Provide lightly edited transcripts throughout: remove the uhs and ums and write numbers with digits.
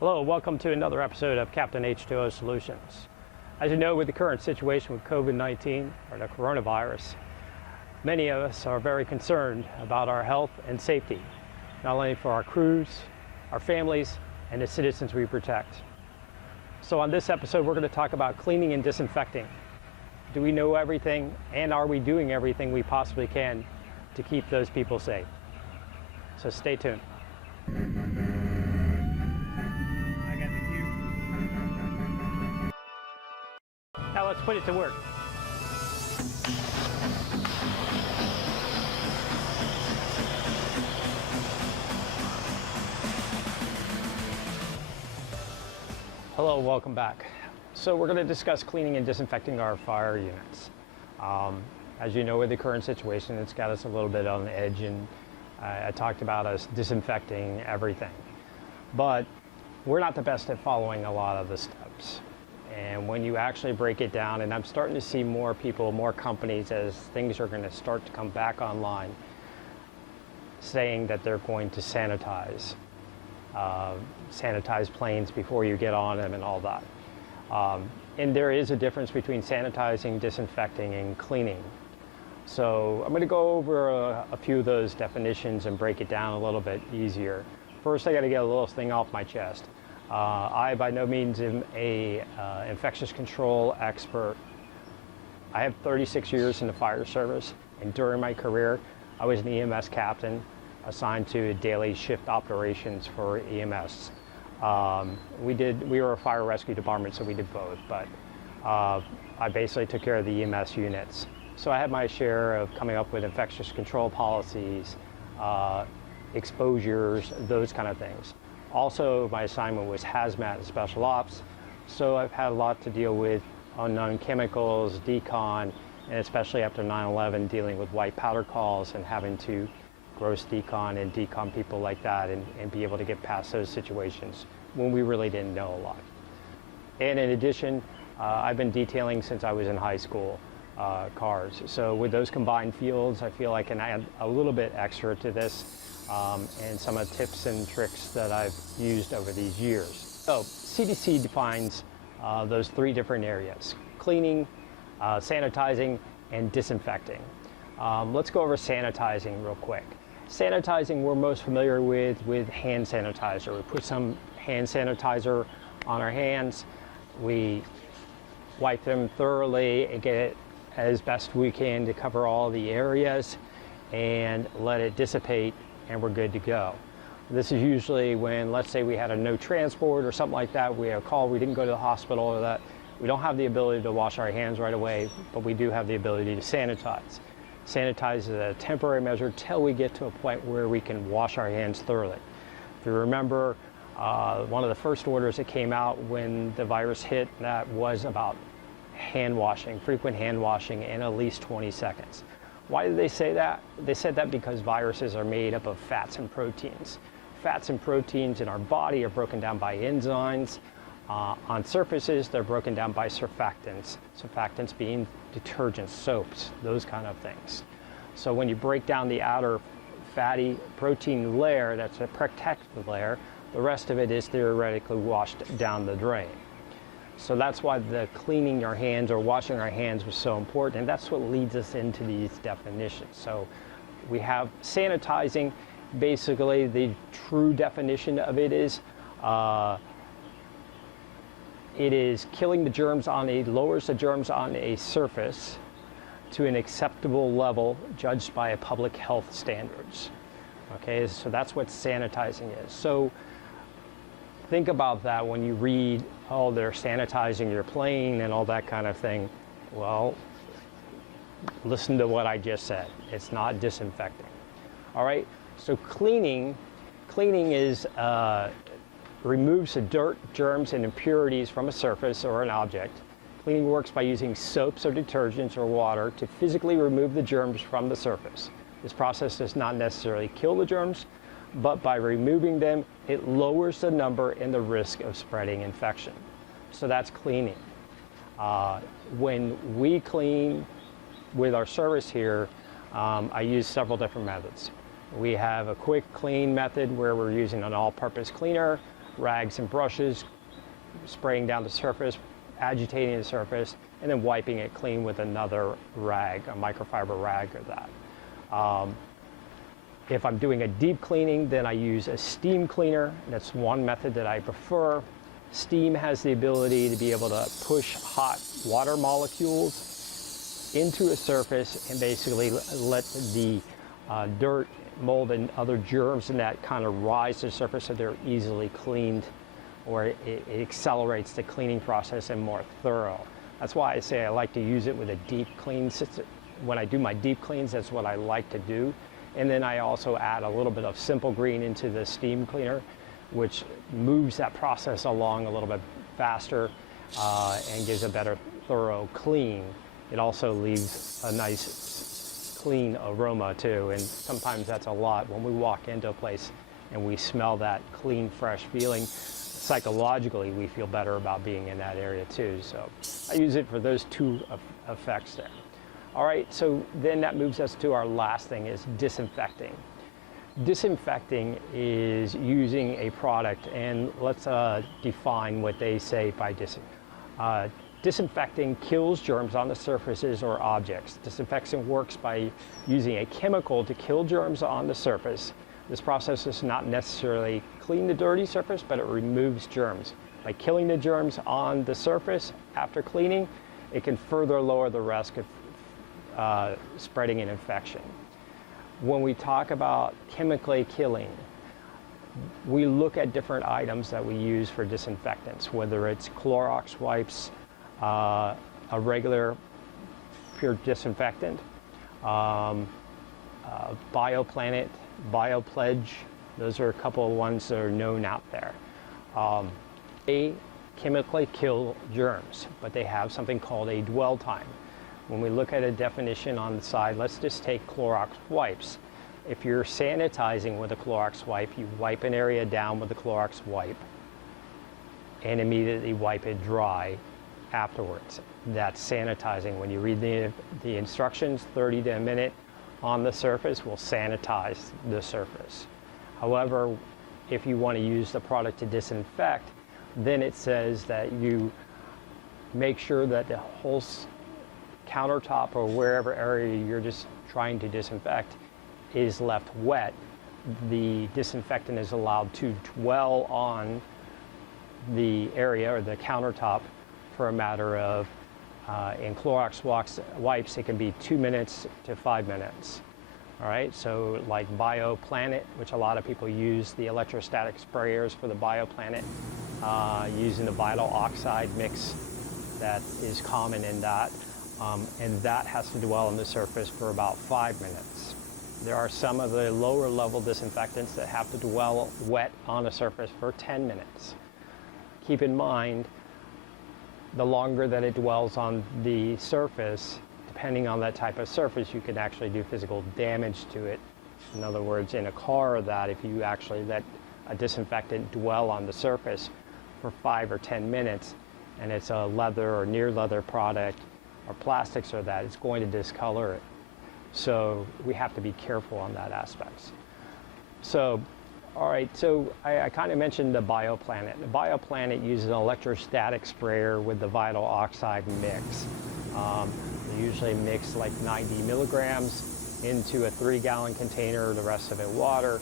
Hello, welcome to another episode of Captain H2o Solutions. As you know, with the current situation with COVID-19, or the coronavirus, many of us are very concerned about our health and safety, not only for our crews, our families, and the citizens we protect. So on this episode, we're going to talk about cleaning and disinfecting. Do we know everything, and are we doing everything we possibly can to keep those people safe? So stay tuned. Now let's put it to work. Hello, welcome back. So we're going to discuss cleaning and disinfecting our fire units. As you know, with the current situation, it's got us a little bit on the edge, and I talked about us disinfecting everything. But we're not the best at following a lot of the steps. And when you actually break it down, and I'm starting to see more people, more companies, as things are going to start to come back online, saying that they're going to sanitize planes before you get on them and all that. And there is a difference between sanitizing, disinfecting, and cleaning. So I'm going to go over a few of those definitions and break it down a little bit easier. First, I got to get a little thing off my chest. I by no means am a infectious control expert. I have 36 years in the fire service, and during my career, I was an EMS captain assigned to daily shift operations for EMS. We were a fire rescue department, so we did both, but I basically took care of the EMS units. So I had my share of coming up with infectious control policies, exposures, those kind of things. Also, my assignment was hazmat and special ops, so I've had a lot to deal with unknown chemicals, decon, and especially after 9/11, dealing with white powder calls and having to gross decon and decon people like that and be able to get past those situations when we really didn't know a lot. And in addition, I've been detailing since I was in high school cars. So with those combined fields, I feel I can add a little bit extra to this. And some of the tips and tricks that I've used over these years. So CDC defines those three different areas: cleaning, sanitizing, and disinfecting. Let's go over sanitizing real quick. Sanitizing we're most familiar with hand sanitizer. We put some hand sanitizer on our hands, we wipe them thoroughly and get it as best we can to cover all the areas and let it dissipate, and we're good to go. This is usually when, let's say we had a no transport or something like that, we had a call, we didn't go to the hospital or that, we don't have the ability to wash our hands right away, but we do have the ability to sanitize. Sanitize is a temporary measure till we get to a point where we can wash our hands thoroughly. If you remember, one of the first orders that came out when the virus hit, that was about hand washing, frequent hand washing in at least 20 seconds. Why did they say that? They said that because viruses are made up of fats and proteins. Fats and proteins in our body are broken down by enzymes. On surfaces, they're broken down by surfactants. Surfactants being detergents, soaps, those kind of things. So when you break down the outer fatty protein layer, that's a protective layer, the rest of it is theoretically washed down the drain. So that's why the cleaning your hands or washing our hands was so important, and that's what leads us into these definitions. So we have sanitizing. Basically, the true definition of it is killing the germs lowers the germs on a surface to an acceptable level judged by a public health standards. Okay, so that's what sanitizing is. So think about that when you read, oh, they're sanitizing your plane and all that kind of thing. Well, listen to what I just said. It's not disinfecting. All right, so cleaning is removes the dirt, germs, and impurities from a surface or an object. Cleaning works by using soaps or detergents or water to physically remove the germs from the surface. This process does not necessarily kill the germs, but by removing them, it lowers the number and the risk of spreading infection. So that's cleaning. When we clean with our service here, I use several different methods. We have a quick clean method where we're using an all-purpose cleaner. rags and brushes, spraying down the surface, agitating the surface, and then wiping it clean with another rag, a microfiber rag or that. If I'm doing a deep cleaning, then I use a steam cleaner. That's one method that I prefer. Steam has the ability to be able to push hot water molecules into a surface and basically let the dirt, mold, and other germs in that kind of rise to the surface so they're easily cleaned, or it accelerates the cleaning process and more thorough. That's why I say I like to use it with a deep clean system. When I do my deep cleans, that's what I like to do. And then I also add a little bit of Simple Green into the steam cleaner, which moves that process along a little bit faster and gives a better thorough clean. It also leaves a nice clean aroma too, and sometimes that's a lot. When we walk into a place and we smell that clean, fresh feeling, psychologically we feel better about being in that area too. So I use it for those two effects there. All right, so then that moves us to our last thing, is disinfecting. Disinfecting is using a product, and let's define what they say by disinfecting kills germs on the surfaces or objects. Disinfecting works by using a chemical to kill germs on the surface. This process does not necessarily clean the dirty surface, but it removes germs. By killing the germs on the surface after cleaning, it can further lower the risk of spreading an infection. When we talk about chemically killing, we look at different items that we use for disinfectants, whether it's Clorox wipes, a regular pure disinfectant, BioPlanet, BioPledge. Those are a couple of ones that are known out there. They chemically kill germs, but they have something called a dwell time. When we look at a definition on the side, let's just take Clorox wipes. If you're sanitizing with a Clorox wipe, you wipe an area down with the Clorox wipe and immediately wipe it dry afterwards. That's sanitizing. When you read the instructions, 30 to a minute on the surface will sanitize the surface. However, if you want to use the product to disinfect, then it says that you make sure that the whole countertop or wherever area you're just trying to disinfect is left wet. The disinfectant is allowed to dwell on the area or the countertop for a matter of, in Clorox wipes, it can be 2 minutes to 5 minutes. All right, so like BioPlanet, which a lot of people use, the electrostatic sprayers for the BioPlanet, using the vinyl oxide mix that is common in that. And that has to dwell on the surface for about 5 minutes. There are some of the lower level disinfectants that have to dwell wet on the surface for 10 minutes. Keep in mind, the longer that it dwells on the surface, depending on that type of surface, you can actually do physical damage to it. In other words, in a car or that, if you actually let a disinfectant dwell on the surface for 5 or 10 minutes, and it's a leather or near leather product, or plastics or that, it's going to discolor it. So we have to be careful on that aspect. So, all right, so I kind of mentioned the BioPlanet. The BioPlanet uses an electrostatic sprayer with the vinyl oxide mix. They usually mix like 90 milligrams into a 3-gallon container, the rest of it water.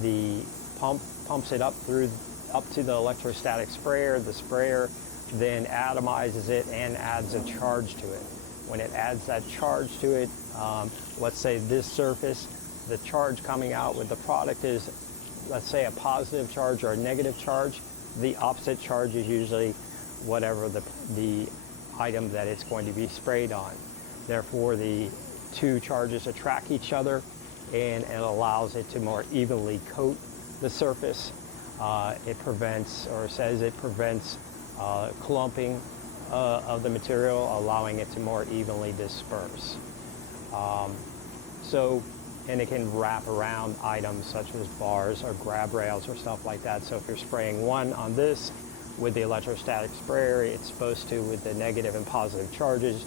The pump pumps it up to the electrostatic sprayer. The sprayer then atomizes it and adds a charge to it. When it adds that charge to it, let's say this surface, the charge coming out with the product is, let's say, a positive charge or a negative charge. The opposite charge is usually whatever the item that it's going to be sprayed on. Therefore, the two charges attract each other, and it allows it to more evenly coat the surface. It prevents, or says it prevents, clumping of the material, allowing it to more evenly disperse. And it can wrap around items such as bars or grab rails or stuff like that. So if you're spraying one on this with the electrostatic sprayer, it's supposed to, with the negative and positive charges,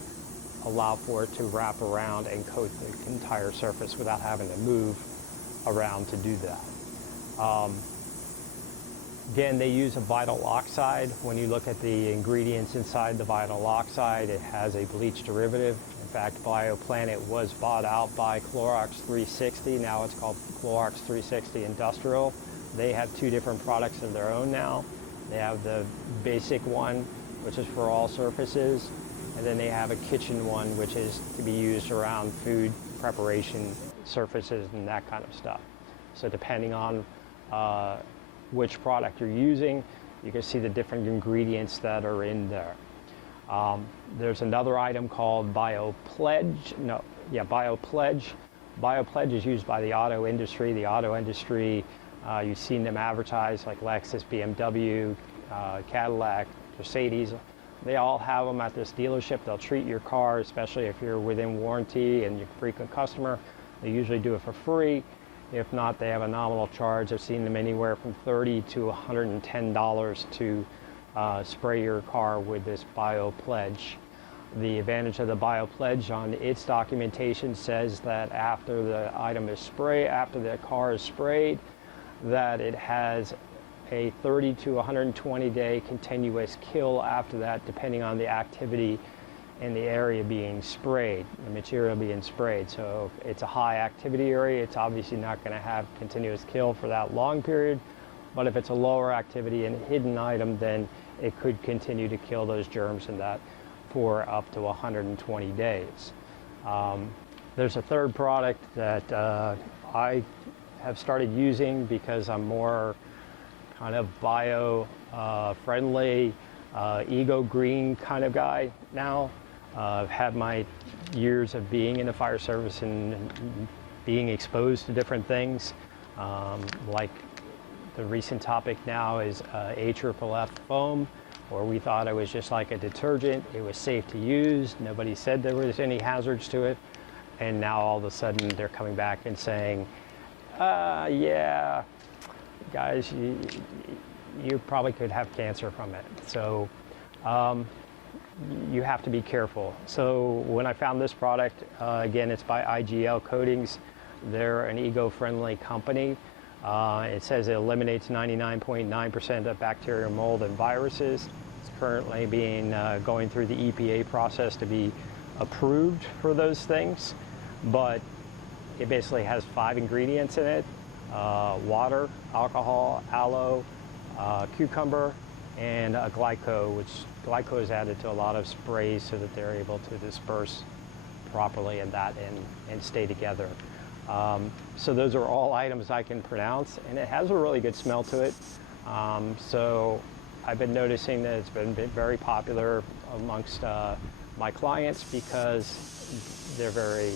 allow for it to wrap around and coat the entire surface without having to move around to do that. Again, they use a vinyl oxide. When you look at the ingredients inside the vinyl oxide, it has a bleach derivative. In fact, BioPlanet was bought out by Clorox 360. Now it's called Clorox 360 Industrial. They have two different products of their own now. They have the basic one, which is for all surfaces, and then they have a kitchen one, which is to be used around food preparation surfaces and that kind of stuff. So depending on which product you're using, you can see the different ingredients that are in there. There's another item called BioPledge. BioPledge. BioPledge is used by the auto industry. The auto industry, you've seen them advertised like Lexus, BMW, Cadillac, Mercedes. They all have them at this dealership. They'll treat your car, especially if you're within warranty and you're a frequent customer. They usually do it for free. If not, they have a nominal charge. I've seen them anywhere from $30 to $110 to spray your car with this BioPledge. The advantage of the BioPledge on its documentation says that after the item is sprayed, after the car is sprayed, that it has a 30 to 120 day continuous kill after that, depending on the activity in the area being sprayed, the material being sprayed. So if it's a high activity area, it's obviously not going to have continuous kill for that long period. But if it's a lower activity and hidden item, then it could continue to kill those germs in that for up to 120 days. There's a third product that I have started using because I'm more kind of bio friendly, eco green kind of guy now. I've had my years of being in the fire service and being exposed to different things. Like the recent topic now is AFFF foam, where we thought it was just like a detergent. It was safe to use. Nobody said there was any hazards to it. And now all of a sudden they're coming back and saying, yeah, guys, you probably could have cancer from it. So you have to be careful. So when I found this product, again, it's by IGL Coatings. They're an eco-friendly company. It says it eliminates 99.9% of bacteria, mold, and viruses. It's currently going through the EPA process to be approved for those things. But it basically has 5 ingredients in it: water, alcohol, aloe, cucumber, and glyco, which glyco is added to a lot of sprays so that they're able to disperse properly and stay together. So those are all items I can pronounce, and it has a really good smell to it. So I've been noticing that it's been very popular amongst my clients because they're very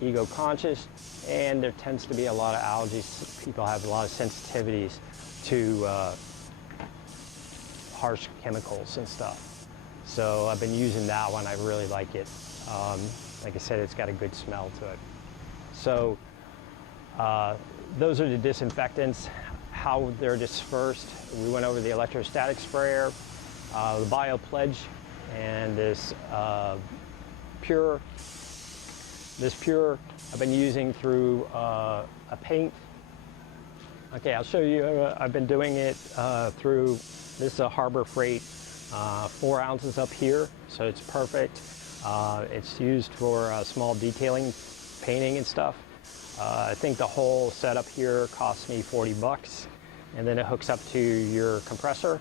eco-conscious, and there tends to be a lot of allergies. People have a lot of sensitivities to harsh chemicals and stuff. So I've been using that one. I really like it. Like I said, it's got a good smell to it. So those are the disinfectants, how they're dispersed. We went over the electrostatic sprayer, the BioPledge, and this Pure. This Pure I've been using through a paint. Okay, I'll show you. I've been doing it through, this is a Harbor Freight 4 ounces up here, so it's perfect. It's used for small detailing, painting and stuff. I think the whole setup here costs me $40, and then it hooks up to your compressor,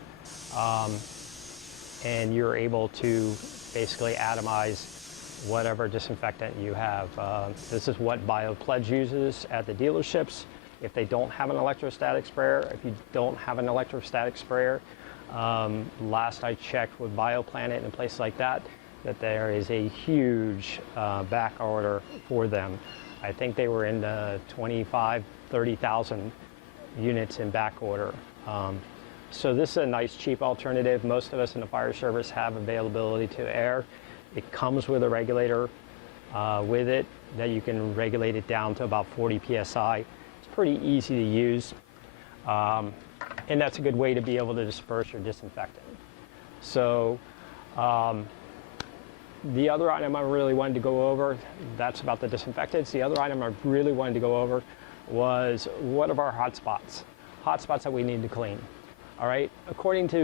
and you're able to basically atomize whatever disinfectant you have. This is what BioPledge uses at the dealerships. If they don't have an electrostatic sprayer, if you don't have an electrostatic sprayer, last I checked with BioPlanet and places like that, that there is a huge back order for them. I think they were in the 30,000 units in back order. So this is a nice cheap alternative. Most of us in the fire service have availability to air. It comes with a regulator with it that you can regulate it down to about 40 psi. It's pretty easy to use, and that's a good way to be able to disperse your disinfectant. So the other item I really wanted to go over, that's about the disinfectants. The other item I really wanted to go over was what are our hot spots that we need to clean. All right, according to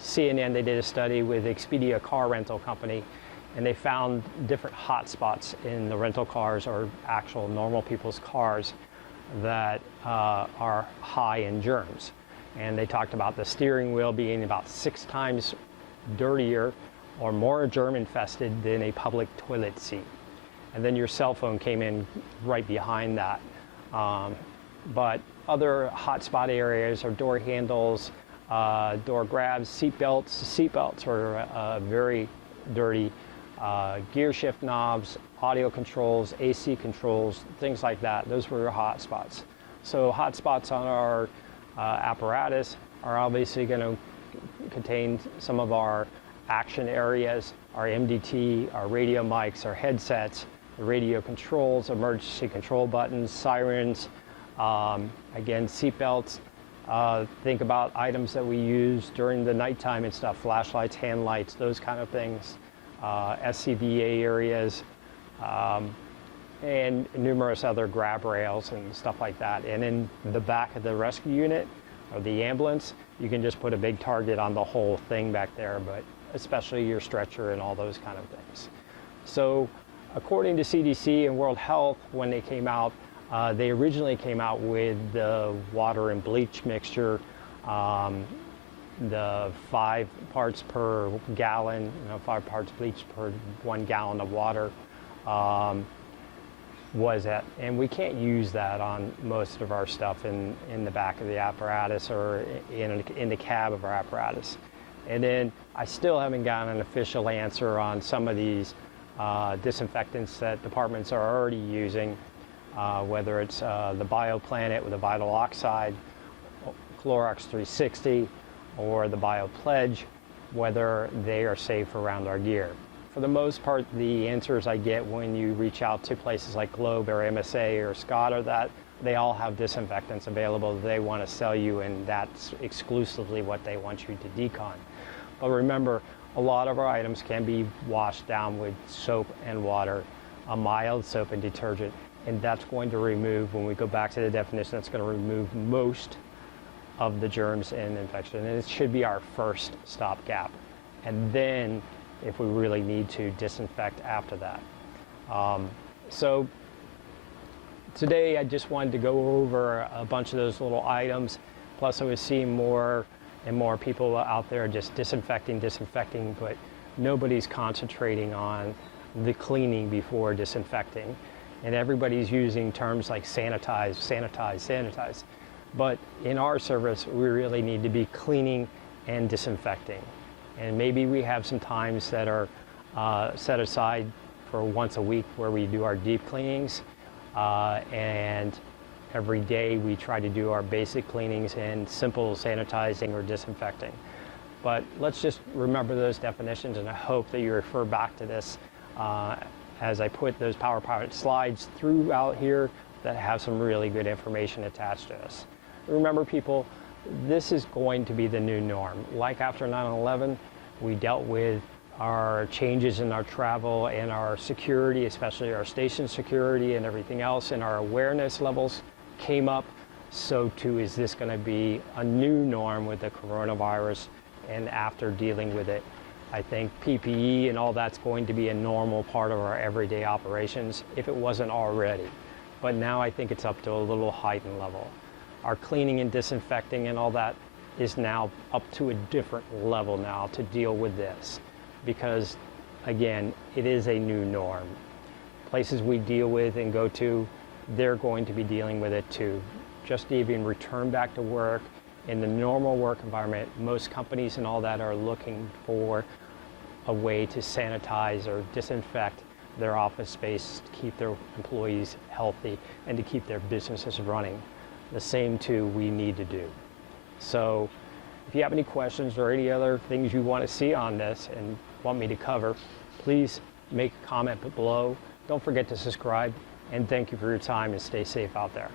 CNN, they did a study with Expedia car rental company, and they found different hot spots in the rental cars or actual normal people's cars that are high in germs. And they talked about the steering wheel being about 6 times dirtier or more germ infested than a public toilet seat. And then your cell phone came in right behind that. But other hotspot areas are door handles, door grabs, seat belts. Seat belts are very dirty. Gear shift knobs, audio controls, AC controls, things like that. Those were your hot spots. So hot spots on our apparatus are obviously going to contain some of our action areas, our MDT, our radio mics, our headsets, the radio controls, emergency control buttons, sirens, again, seat belts. Think about items that we use during the nighttime and stuff, flashlights, hand lights, those kind of things, SCBA areas, and numerous other grab rails and stuff like that. And in the back of the rescue unit or the ambulance, you can just put a big target on the whole thing back there, but especially your stretcher and all those kind of things. So according to CDC and World Health, when they came out, they originally came out with the water and bleach mixture, the 5 parts per gallon, 5 parts bleach per 1 gallon of water and we can't use that on most of our stuff in the back of the apparatus or in the cab of our apparatus. And then I still haven't gotten an official answer on some of these disinfectants that departments are already using, whether it's the BioPlanet with the Vital Oxide, Clorox 360, or the BioPledge, whether they are safe around our gear. For the most part, the answers I get when you reach out to places like Globe or MSA or Scott are that they all have disinfectants available that they want to sell you, and that's exclusively what they want you to decon. But remember, a lot of our items can be washed down with soap and water, a mild soap and detergent, and that's going to remove, when we go back to the definition, that's going to remove most of the germs and infection. And it should be our first stopgap. And then, if we really need to, disinfect after that. So today I just wanted to go over a bunch of those little items. Plus I was seeing more and more people out there just disinfecting, but nobody's concentrating on the cleaning before disinfecting. And everybody's using terms like sanitize, sanitize, sanitize. But in our service, we really need to be cleaning and disinfecting. And maybe we have some times that are set aside for once a week where we do our deep cleanings. And every day we try to do our basic cleanings and simple sanitizing or disinfecting. But let's just remember those definitions, and I hope that you refer back to this as I put those PowerPoint slides throughout here that have some really good information attached to us. Remember, people, this is going to be the new norm. Like after 9/11, we dealt with our changes in our travel and our security, especially our station security and everything else, and our awareness levels came up. So too is this going to be a new norm with the coronavirus, and after dealing with it, I think PPE and all that's going to be a normal part of our everyday operations if it wasn't already. But now I think it's up to a little heightened level. Our cleaning and disinfecting and all that is now up to a different level now to deal with this, because again, it is a new norm. Places we deal with and go to, they're going to be dealing with it too. Just to even return back to work in the normal work environment, most companies and all that are looking for a way to sanitize or disinfect their office space to keep their employees healthy and to keep their businesses running. The same too we need to do. So if you have any questions or any other things you want to see on this and want me to cover, please make a comment below. Don't forget to subscribe, and thank you for your time, and stay safe out there.